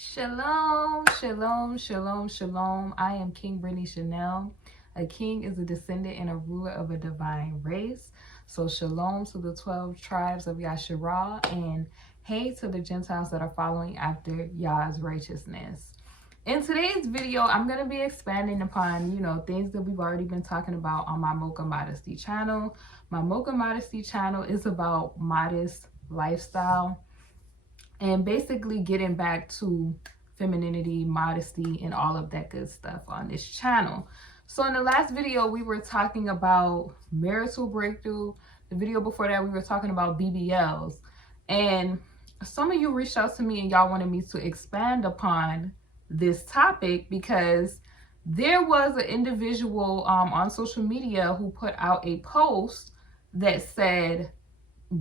Shalom, shalom, shalom, shalom. I am King Brittany Chanel. A king is a descendant and a ruler of a divine race. So shalom to the 12 tribes of Yasharah, and hey to the Gentiles that are following after Yah's righteousness. In today's video, I'm going to be expanding upon, things that we've already been talking about on my Mocha Modesty channel. My Mocha Modesty channel is about modest lifestyle and basically getting back to femininity, modesty, and all of that good stuff on this channel. So in the last video, we were talking about marital breakthrough. The video before that, we were talking about BBLs. And some of you reached out to me and y'all wanted me to expand upon this topic because there was an individual on social media who put out a post that said,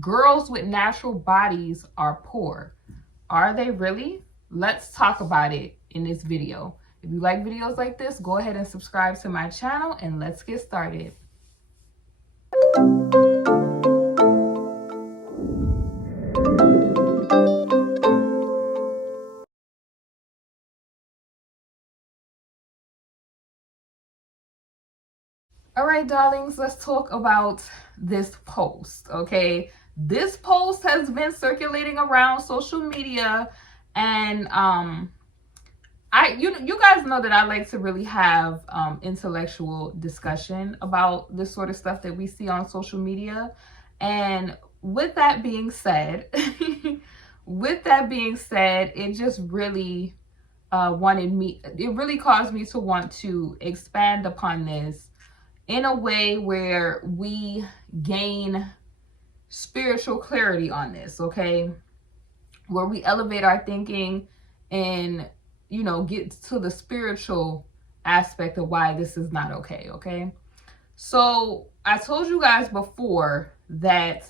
girls with natural bodies are poor. Are they really? Let's talk about it in this video. If you like videos like this, go ahead and subscribe to my channel and let's get started. All right, darlings, let's talk about this post, okay? This post has been circulating around social media, and you guys know that I like to really have intellectual discussion about this sort of stuff that we see on social media. And with that being said, it just really it really caused me to want to expand upon this in a way where we gain spiritual clarity on this, okay? Where we elevate our thinking and, get to the spiritual aspect of why this is not okay, okay? So I told you guys before that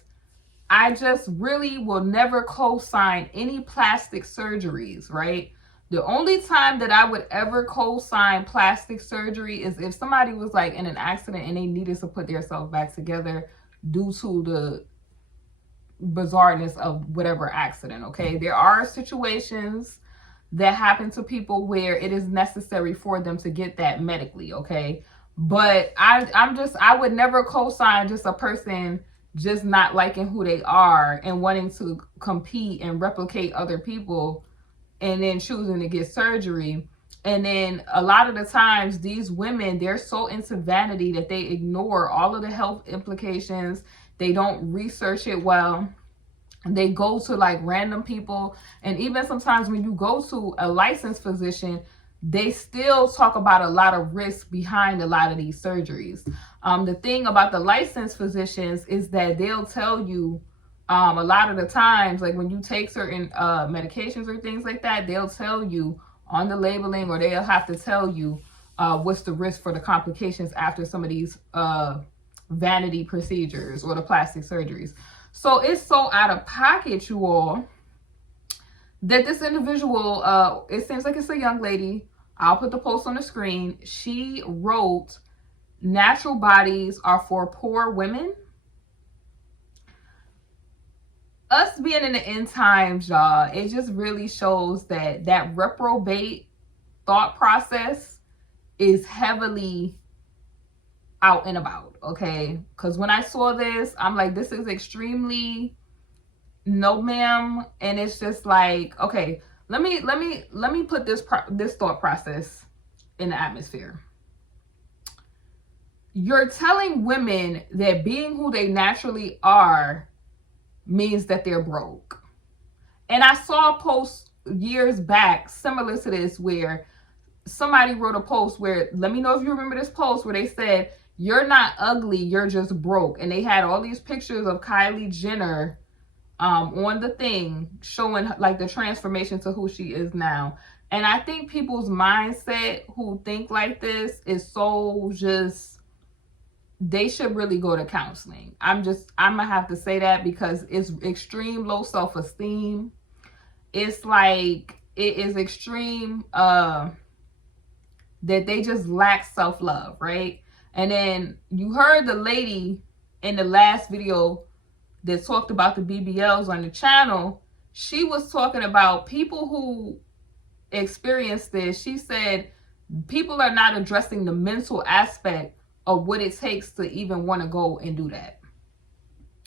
I just really will never co-sign any plastic surgeries, right? The only time that I would ever co-sign plastic surgery is if somebody was like in an accident and they needed to put themselves back together due to the bizarreness of whatever accident, okay? There are situations that happen to people where it is necessary for them to get that medically, okay? But I would never co-sign just a person just not liking who they are and wanting to compete and replicate other people and then choosing to get surgery. And then a lot of the times these women, they're so into vanity that they ignore all of the health implications. They don't research it well. They go to like random people. And even sometimes when you go to a licensed physician, they still talk about a lot of risk behind a lot of these surgeries. The thing about the licensed physicians is that they'll tell you a lot of the times, like when you take certain medications or things like that, they'll tell you on the labeling, or they'll have to tell you what's the risk for the complications after some of these vanity procedures or the plastic surgeries. So it's so out of pocket, you all, that this individual, it seems like it's a young lady. I'll put the post on the screen. She wrote, natural bodies are for poor women. Us being in the end times, y'all, it just really shows that reprobate thought process is heavily out and about, okay? Because when I saw this, I'm like, this is extremely no ma'am. And it's just like, okay, let me put this thought process in the atmosphere. You're telling women that being who they naturally are means that they're broke. And I saw a post years back similar to this where somebody wrote a post where, let me know if you remember this post, where they said, you're not ugly, you're just broke. And they had all these pictures of Kylie Jenner on the thing showing like the transformation to who she is now. And I think people's mindset who think like this is so just, they should really go to counseling. I'm gonna have to say that because it's extreme low self-esteem. It's like, it is extreme that they just lack self-love, right? And then you heard the lady in the last video that talked about the BBLs on the channel. She was talking about people who experienced this. She said people are not addressing the mental aspect of what it takes to even want to go and do that.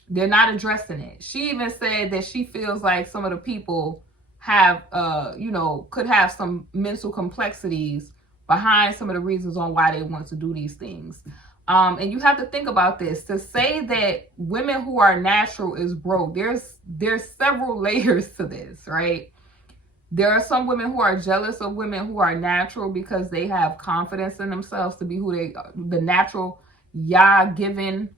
They're not addressing it. She even said that she feels like some of the people have, could have some mental complexities behind some of the reasons on why they want to do these things. And you have to think about this. To say that women who are natural is broke, there's several layers to this, right? There are some women who are jealous of women who are natural because they have confidence in themselves to be who they, the natural Yah-given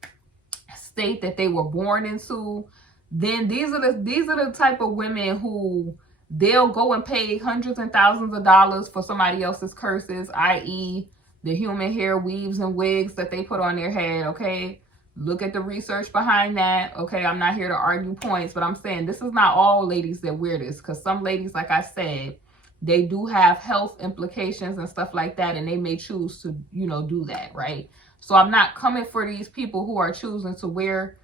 state that they were born into. Then these are the type of women who they'll go and pay hundreds and thousands of dollars for somebody else's curses, i.e. the human hair weaves and wigs that they put on their head, okay? Look at the research behind that, okay? I'm not here to argue points, but I'm saying this is not all ladies that wear this, because some ladies, like I said, they do have health implications and stuff like that, and they may choose to, do that, right? So I'm not coming for these people who are choosing to wear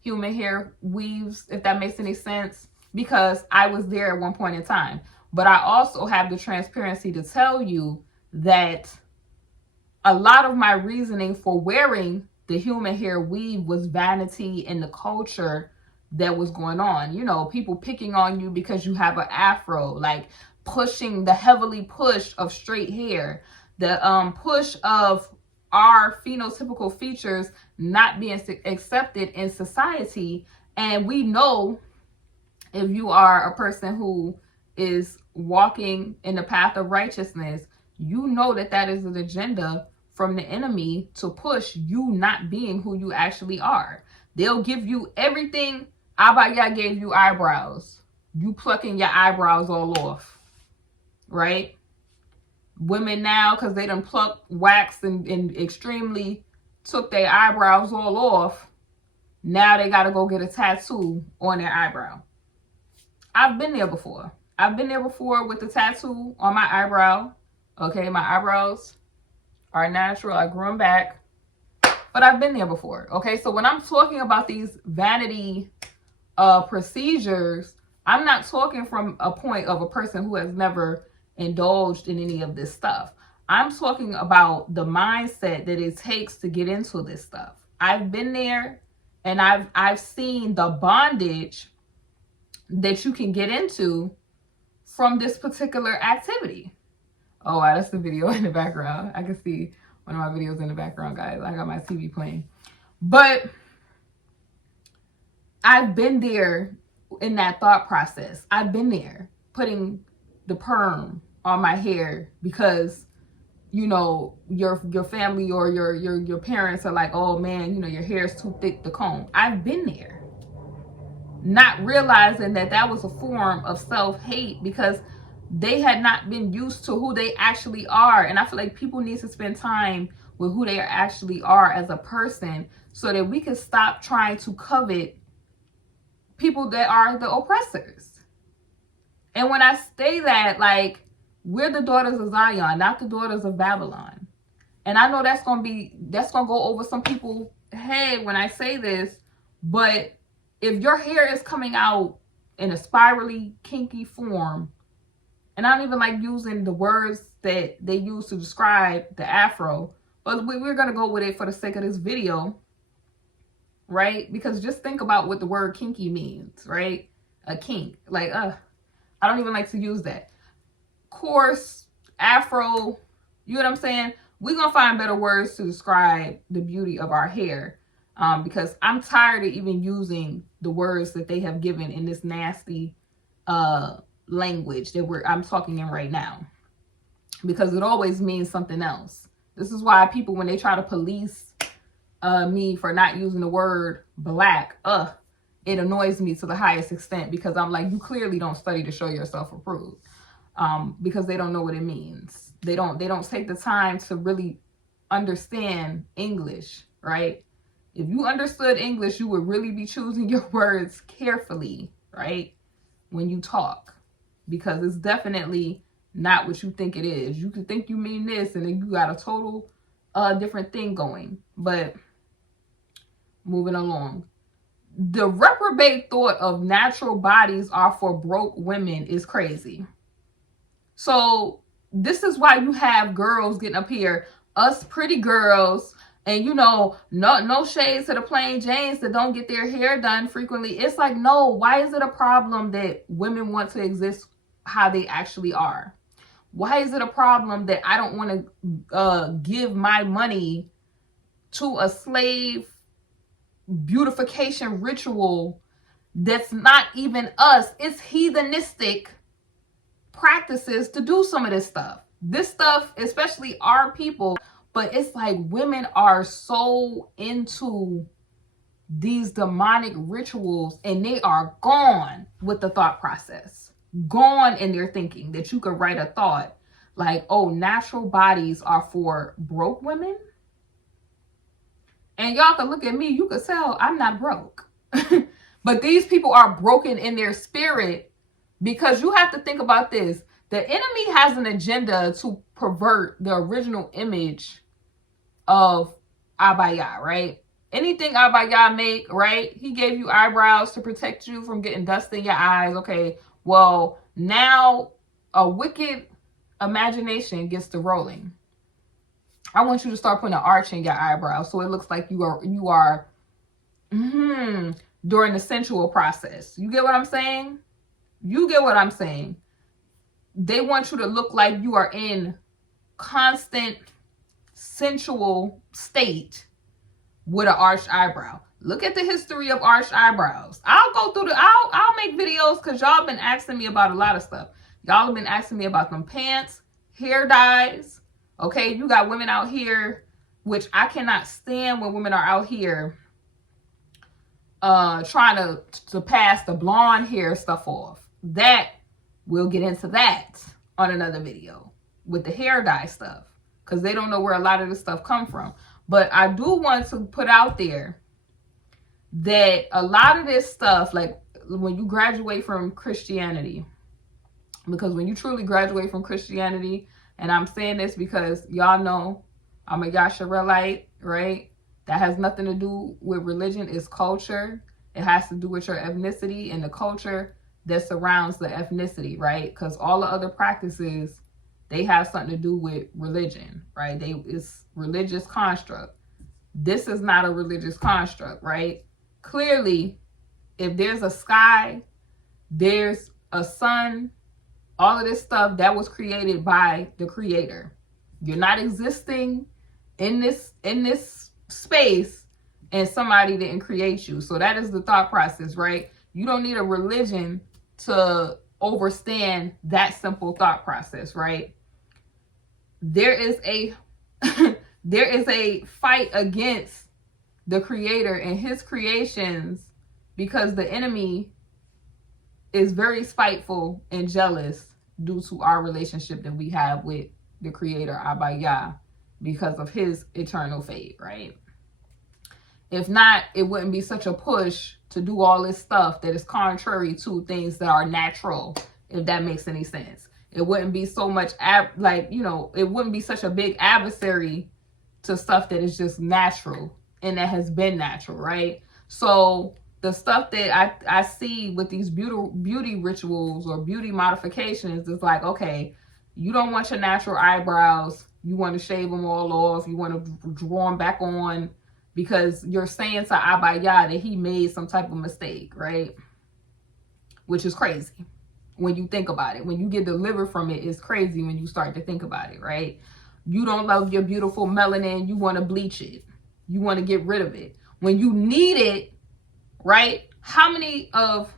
human hair weaves, if that makes any sense, because I was there at one point in time. But I also have the transparency to tell you that a lot of my reasoning for wearing the human hair weave was vanity in the culture that was going on. People picking on you because you have an afro, like pushing the heavily push of straight hair, the push of our phenotypical features not being accepted in society. And we know, if you are a person who is walking in the path of righteousness, you know that is an agenda from the enemy to push you not being who you actually are. They'll give you everything. Abaya gave you eyebrows. You plucking your eyebrows all off, right? Women now, because they done plucked wax and extremely took their eyebrows all off, now they got to go get a tattoo on their eyebrow. I've been there before. I've been there before with the tattoo on my eyebrow. Okay, my eyebrows are natural. I grew them back. But I've been there before. Okay, so when I'm talking about these vanity procedures, I'm not talking from a point of a person who has never indulged in any of this stuff. I'm talking about the mindset that it takes to get into this stuff. I've been there, and I've seen the bondage that you can get into from this particular activity. Oh, wow, that's the video in the background. I can see one of my videos in the background, guys. I got my TV playing. But I've been there in that thought process. I've been there putting the perm on my hair because, your family or your parents are like, oh man, your hair is too thick to comb. I've been there. Not realizing that was a form of self-hate because they had not been used to who they actually are. And I feel like people need to spend time with who they actually are as a person so that we can stop trying to covet people that are the oppressors. And when I say that, like, we're the daughters of Zion, not the daughters of Babylon. And I know that's gonna go over some people's head when I say this, but if your hair is coming out in a spirally kinky form, and I don't even like using the words that they use to describe the afro, but we're going to go with it for the sake of this video, right? Because just think about what the word kinky means, right? A kink. Like, I don't even like to use that. Coarse, afro, you know what I'm saying? We're going to find better words to describe the beauty of our hair. Because I'm tired of even using the words that they have given in this nasty language that I'm talking in right now, because it always means something else. This is why people, when they try to police me for not using the word black, it annoys me to the highest extent, because I'm like, you clearly don't study to show yourself approved, because they don't know what it means. They don't take the time to really understand English, right? If you understood English, you would really be choosing your words carefully, right? When you talk, because it's definitely not what you think it is. You could think you mean this, and then you got a total different thing going. But moving along, the reprobate thought of natural bodies are for broke women is crazy. So this is why you have girls getting up here, us pretty girls, and no shades to the plain Janes that don't get their hair done frequently. It's like, no, why is it a problem that women want to exist how they actually are? Why is it a problem that I don't want to give my money to a slave beautification ritual that's not even us? It's heathenistic practices to do some of this stuff. This stuff, especially our people, but it's like women are so into these demonic rituals and they are gone with the thought process, gone in their thinking that you could write a thought like, oh, natural bodies are for broke women. And y'all can look at me, you could tell I'm not broke. But these people are broken in their spirit, because you have to think about this. The enemy has an agenda to pervert the original image of Abaya, right? Anything Abaya make, right? He gave you eyebrows to protect you from getting dust in your eyes. Okay, well, now a wicked imagination gets to rolling. I want you to start putting an arch in your eyebrows so it looks like you are during the sensual process. You get what I'm saying? You get what I'm saying? They want you to look like you are in constant sensual state with an arched eyebrow. Look at the history of arched eyebrows. I'll go through I'll make videos, because y'all been asking me about a lot of stuff. Y'all have been asking me about them pants, hair dyes. Okay, you got women out here, which I cannot stand when women are out here trying to pass the blonde hair stuff off. That, we'll get into that on another video with the hair dye stuff, because they don't know where a lot of this stuff come from. But I do want to put out there that a lot of this stuff, like when you graduate from Christianity, because when you truly graduate from Christianity, and I'm saying this because y'all know I'm a Yasharelite, right? That has nothing to do with religion. It's culture. It has to do with your ethnicity and the culture that surrounds the ethnicity, right? Because all the other practices, they have something to do with religion, right? It's religious construct. This is not a religious construct, right? Clearly, if there's a sky, there's a sun, all of this stuff that was created by the creator. You're not existing in this space and somebody didn't create you. So that is the thought process, right? You don't need a religion to understand that simple thought process, right? There is a there is a fight against the creator and his creations, because the enemy is very spiteful and jealous due to our relationship that we have with the creator Abaya, because of his eternal fate, right? If not, it wouldn't be such a push to do all this stuff that is contrary to things that are natural, if that makes any sense. It wouldn't be so much, it wouldn't be such a big adversary to stuff that is just natural and that has been natural, right? So the stuff that I see with these beauty rituals or beauty modifications is like, okay, you don't want your natural eyebrows. You want to shave them all off. You want to draw them back on, because you're saying to Abaya that he made some type of mistake, right? Which is crazy when you think about it. When you get delivered from it, it's crazy when you start to think about it, right? You don't love your beautiful melanin. You want to bleach it. You want to get rid of it. When you need it, right? How many of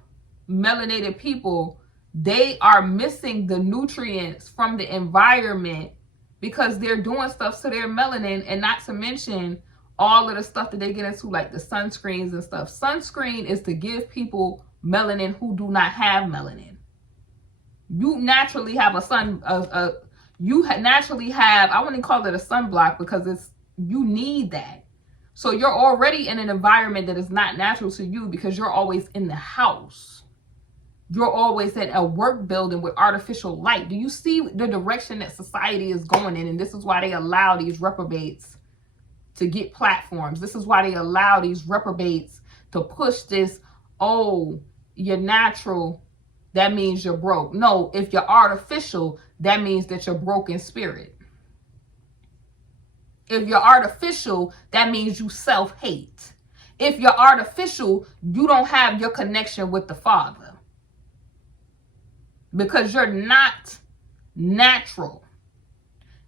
melanated people, they are missing the nutrients from the environment because they're doing stuff to their melanin, and not to mention all of the stuff that they get into, like the sunscreens and stuff. Sunscreen is to give people melanin who do not have melanin. You naturally have naturally have, I wouldn't call it a sunblock, because you need that. So you're already in an environment that is not natural to you, because you're always in the house. You're always at a work building with artificial light. Do you see the direction that society is going in? And this is why they allow these reprobates to get platforms. This is why they allow these reprobates to push this, oh, you're natural. that means you're broke. No, if you're artificial, that means that you're broke in spirit. If you're artificial, that means you self-hate. If you're artificial, you don't have your connection with the Father. Because you're not natural.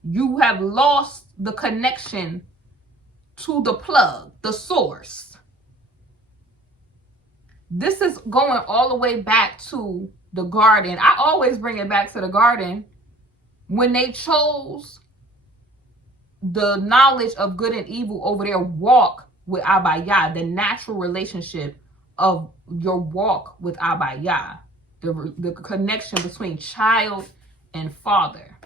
You have lost the connection to the plug, the source. This is going all the way back to the garden. I always bring it back to the garden. When they chose the knowledge of good and evil over their walk with Abba Yah, the natural relationship of your walk with Abba Yah, the connection between child and father.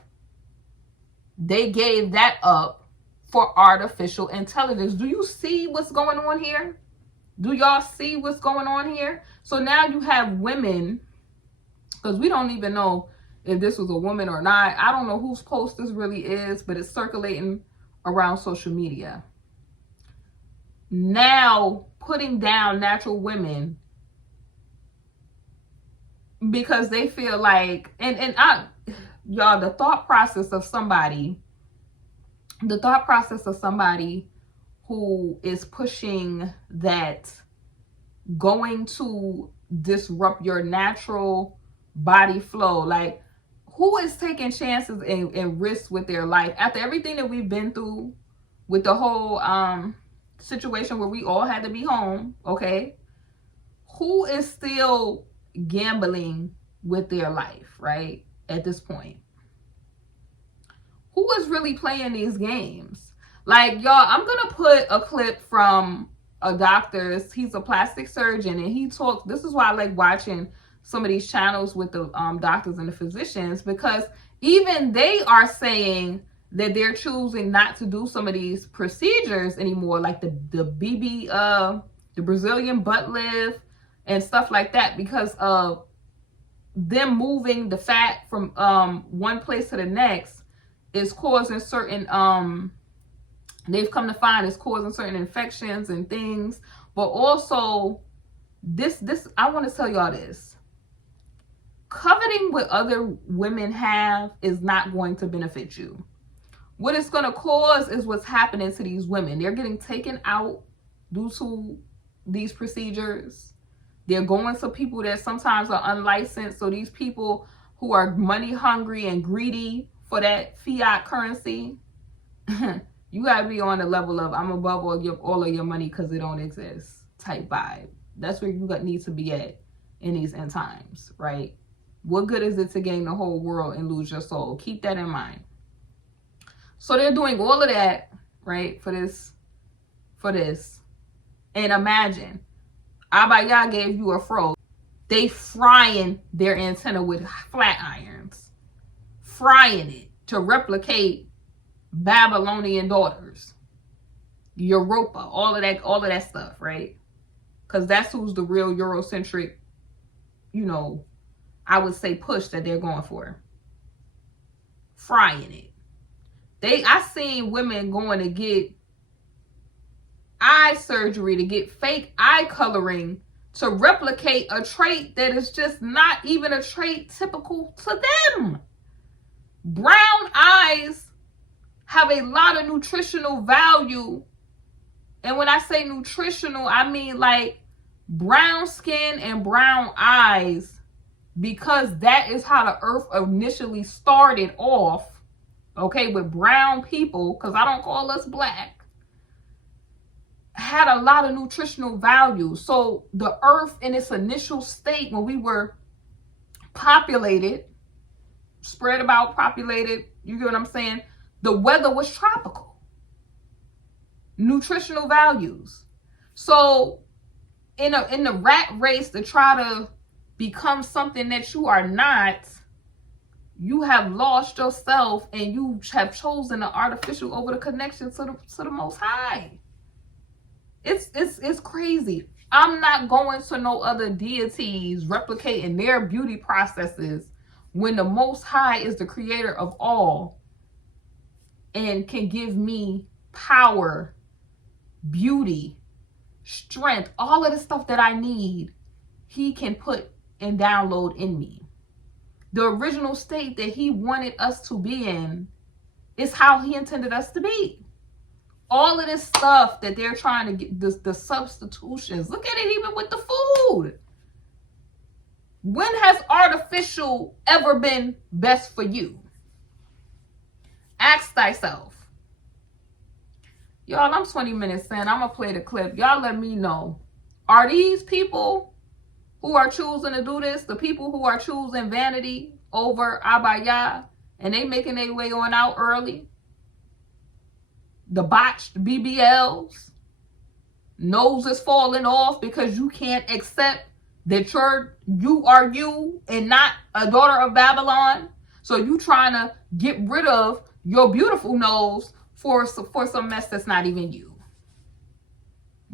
They gave that up for artificial intelligence. Do you see what's going on here? Do y'all see what's going on here? So now you have women, because we don't even know if this was a woman or not. I don't know whose post this really is, but it's circulating around social media. Now putting down natural women because they feel like, y'all, the thought process of somebody who is pushing that, going to disrupt your natural body flow. Like, who is taking chances and risks with their life after everything that we've been through with the whole situation where we all had to be home? Okay, who is still gambling with their life, right? At this point, who is really playing these games? Like, y'all, I'm gonna put a clip from a doctor. He's a plastic surgeon, and he talks. This is why I like watching some of these channels with the doctors and the physicians, because even they are saying that they're choosing not to do some of these procedures anymore, like the Brazilian butt lift and stuff like that, because of them moving the fat from one place to the next is causing certain they've come to find it's causing certain infections and things. But also this I want to tell y'all this: coveting what other women have is not going to benefit you. What it's going to cause is what's happening to these women. They're getting taken out due to these procedures. They're going to people that sometimes are unlicensed. So these people who are money hungry and greedy for that fiat currency, you got to be on the level of, I'm above all of your money because it don't exist type vibe. That's where you need to be at in these end times, right? What good is it to gain the whole world and lose your soul? Keep that in mind. So they're doing all of that, right, for this. And imagine, Abba Yah gave you a fro. They frying their antenna with flat irons. Frying it to replicate Babylonian daughters. Europa, all of that stuff, right? Because that's who's the real Eurocentric, I would say push that they're going for. Frying it. I seen women going to get eye surgery, to get fake eye coloring, to replicate a trait that is just not even a trait typical to them. Brown eyes have a lot of nutritional value. And when I say nutritional, I mean like brown skin and brown eyes, because that is how the earth initially started off, okay, with brown people, because I don't call us black, had a lot of nutritional value. So the earth in its initial state, when we were populated, spread about, populated, you get what I'm saying? The weather was tropical. Nutritional values. So in the rat race to try to become something that you are not, you have lost yourself and you have chosen the artificial over the connection to the Most High. It's crazy. I'm not going to no other deities replicating their beauty processes when the Most High is the creator of all and can give me power, beauty, strength, all of the stuff that I need. He can put and download in me. The original state that he wanted us to be in is how he intended us to be. All of this stuff that they're trying to get, the substitutions, look at it even with the food. When has artificial ever been best for you? Ask thyself. Y'all, I'm 20 minutes in. I'm going to play the clip. Y'all let me know. Are these people who are choosing to do this, the people who are choosing vanity over Abaya, and they making their way on out early? The botched BBLs, noses falling off because you can't accept that you are you and not a daughter of Babylon. So you trying to get rid of your beautiful nose for some mess that's not even you.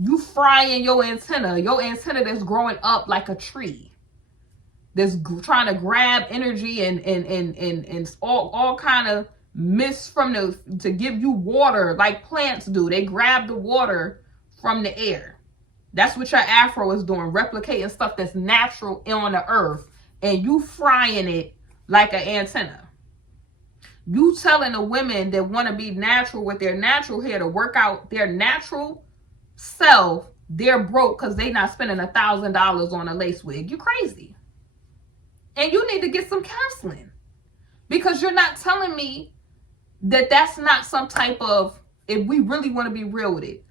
You frying your antenna that's growing up like a tree, that's trying to grab energy and all kind of mist from to give you water like plants do. They grab the water from the air. That's what your afro is doing, replicating stuff that's natural on the earth, and you frying it like an antenna. You telling the women that want to be natural with their natural hair to work out their natural self, they're broke because they not spending $1,000 on a lace wig. You crazy. And you need to get some counseling, because you're not telling me that that's not some type of, if we really want to be real with it.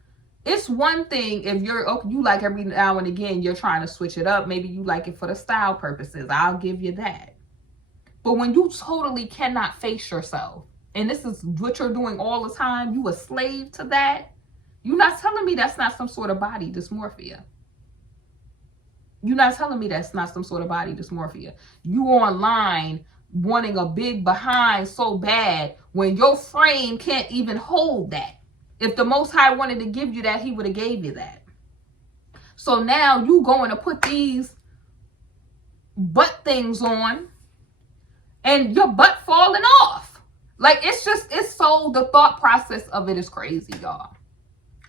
It's one thing if you like every now and again, you're trying to switch it up. Maybe you like it for the style purposes. I'll give you that. But when you totally cannot face yourself, and this is what you're doing all the time, you a slave to that. You're not telling me that's not some sort of body dysmorphia. You're not telling me that's not some sort of body dysmorphia. You online wanting a big behind so bad when your frame can't even hold that. If the Most High wanted to give you that, he would have gave you that. So now you going to put these butt things on and your butt falling off. Like, it's so, the thought process of it is crazy, y'all.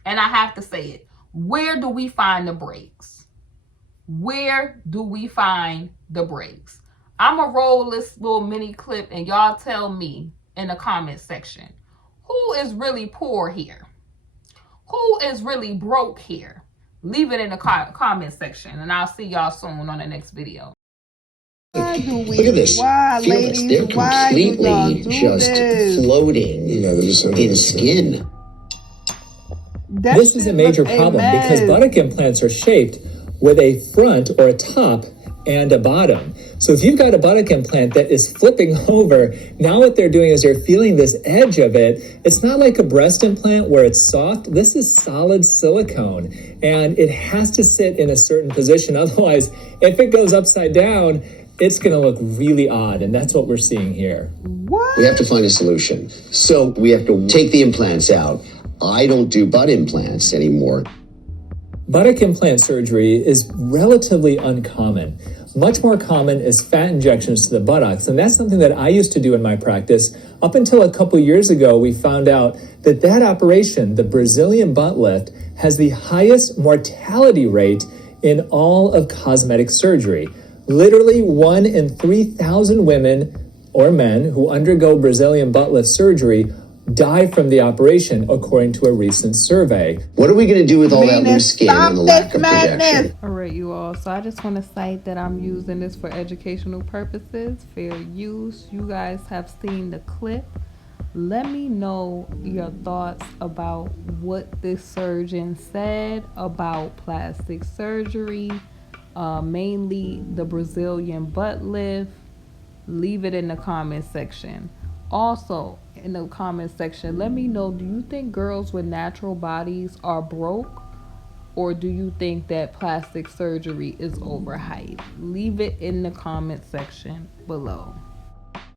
And I have to say it. Where do we find the breaks? Where do we find the breaks? I'm going to roll this little mini clip and y'all tell me in the comment section, who is really poor here? Who is really broke here? Leave it in the comment section, and I'll see y'all soon on the next video. Look at this. Why, ladies? They're completely just floating, in skin. This is a major problem because buttock implants are shaped with a front or a top and a bottom. So if you've got a buttock implant that is flipping over, now what they're doing is they're feeling this edge of it. It's not like a breast implant where it's soft. This is solid silicone, and it has to sit in a certain position. Otherwise, if it goes upside down, it's going to look really odd, and that's what we're seeing here. What? We have to find a solution. So we have to take the implants out. I don't do butt implants anymore. Buttock implant surgery is relatively uncommon. Much more common is fat injections to the buttocks, and that's something that I used to do in my practice. Up until a couple years ago, we found out that that operation, the Brazilian butt lift, has the highest mortality rate in all of cosmetic surgery. Literally 1 in 3,000 women or men who undergo Brazilian butt lift surgery die from the operation, according to a recent survey. What are we going to do with all that loose skin and the lack of projection? All right, you all. So I just want to cite that I'm using this for educational purposes, fair use. You guys have seen the clip. Let me know your thoughts about what this surgeon said about plastic surgery, mainly the Brazilian butt lift. Leave it in the comment section. Also, in the comment section, let me know, do you think girls with natural bodies are broke, or do you think that plastic surgery is overhyped? Leave it in the comment section below.